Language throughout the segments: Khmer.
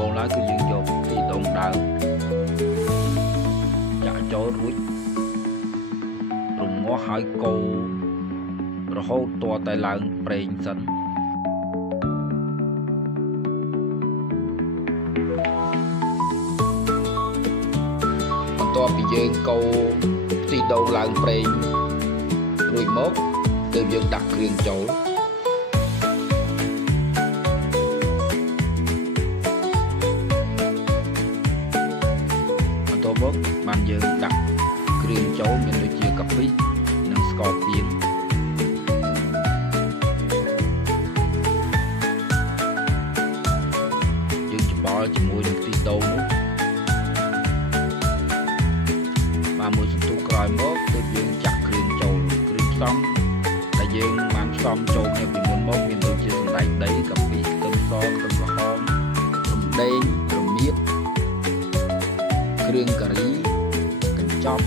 បងឡើយគឺយើងយកទីដងដើមចាក់ចូលរួចរងាស់ហើយកូររហូតទាល់តែឡើងប្រេងសិនបន្ទាប់ពីយើងកូរទីដងឡើងប្រេងរួចមកទើបយើងដាក់គ្រឿងចូលបន្ទាប់មកបានយើងដាក់គ្រឿងចូលមានដូចជាកាពិនិងស្ករទៀនយើងច្បល់ជាមួយនឹងខ្ទិះដូងនោះបានមួយសន្ទុះក្រោយមកទើបយើងចាក់គ្រឿងចូលគ្រឿងផ្សំដែលយើងបានផ្សំចូលគ្នាពីមុនមកមានដូចជាសណ្តែកដីកាពិខ្ទឹមសខ្ទឹមក្រហមរំដេងរមៀតគ្រឿងការីកញ្ចប់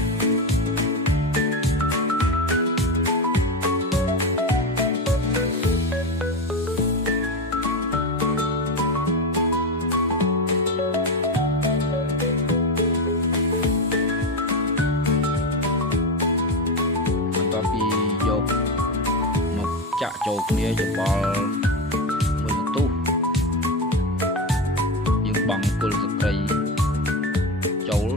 ចាក់ចូលគ្នាច្បល់មួយសន្ទុះយើងបង់គល់ស្លឹកគ្រៃចូល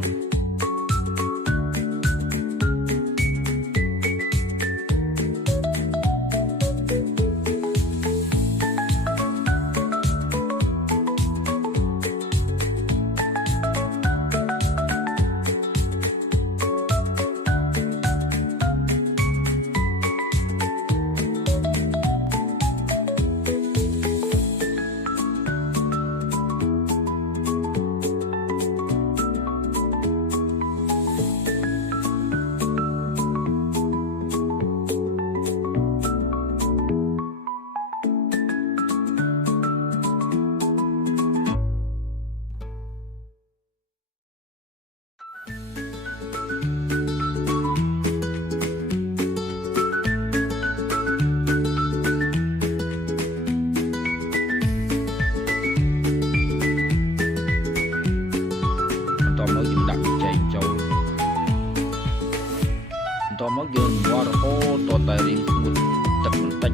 មកយើងងាស់រហូតតតែរៀងស្ងួតទឹកបន្តិច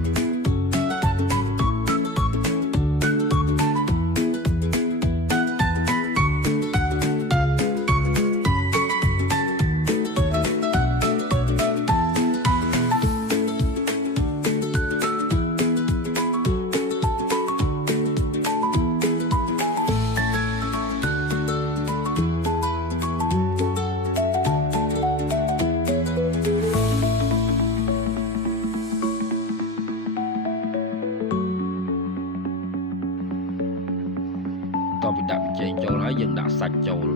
តពីដាក់ប៊ីចេងចូលហើយយើងដាក់សាច់ចូល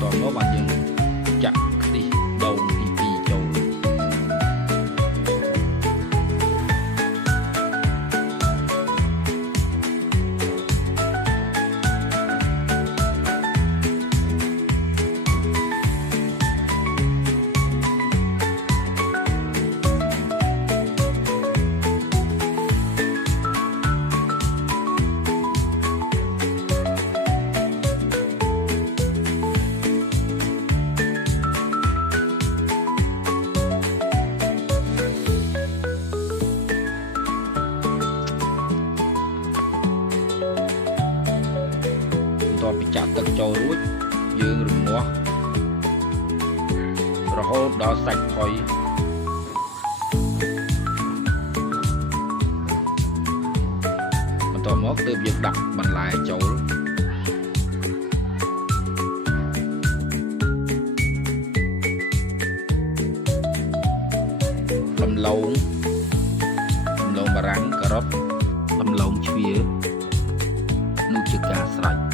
តមកបានយើងចាក់ខ្ទិះដូងទី2ចូលពីចាក់ទឹកចូលរួចយើងរងាស់រហូតដល់សាច់ផុយបន្ទាប់មកទើបយើងដាក់បន្លែចូលដំឡូងបារាំងការ៉ុតដំឡូងជ្វានោះជាការស្រេច